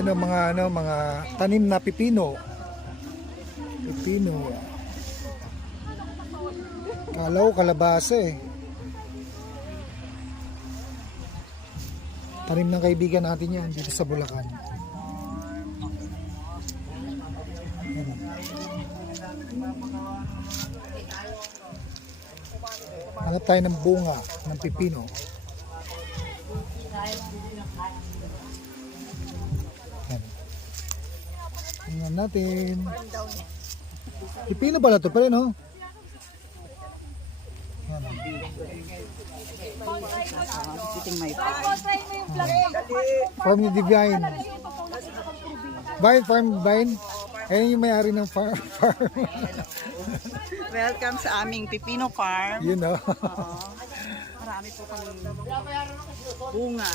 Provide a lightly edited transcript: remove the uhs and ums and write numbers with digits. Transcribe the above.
Yan ang mga tanim na pipino. Pipino. Kala ko kalabasa eh. Tanim ng kaibigan natin yan dito sa Bulacan. Yan. Hanap tayo ng bunga ng pipino. Yan. Tingnan natin. Pipino pala ito pa rin, no? Yan. Sitting my pie. Farm ni Divine. Vine. Ayun yung may-ari ng farm. Welcome sa aming Pipino Farm. You know. Oo. Marami po kami bunga.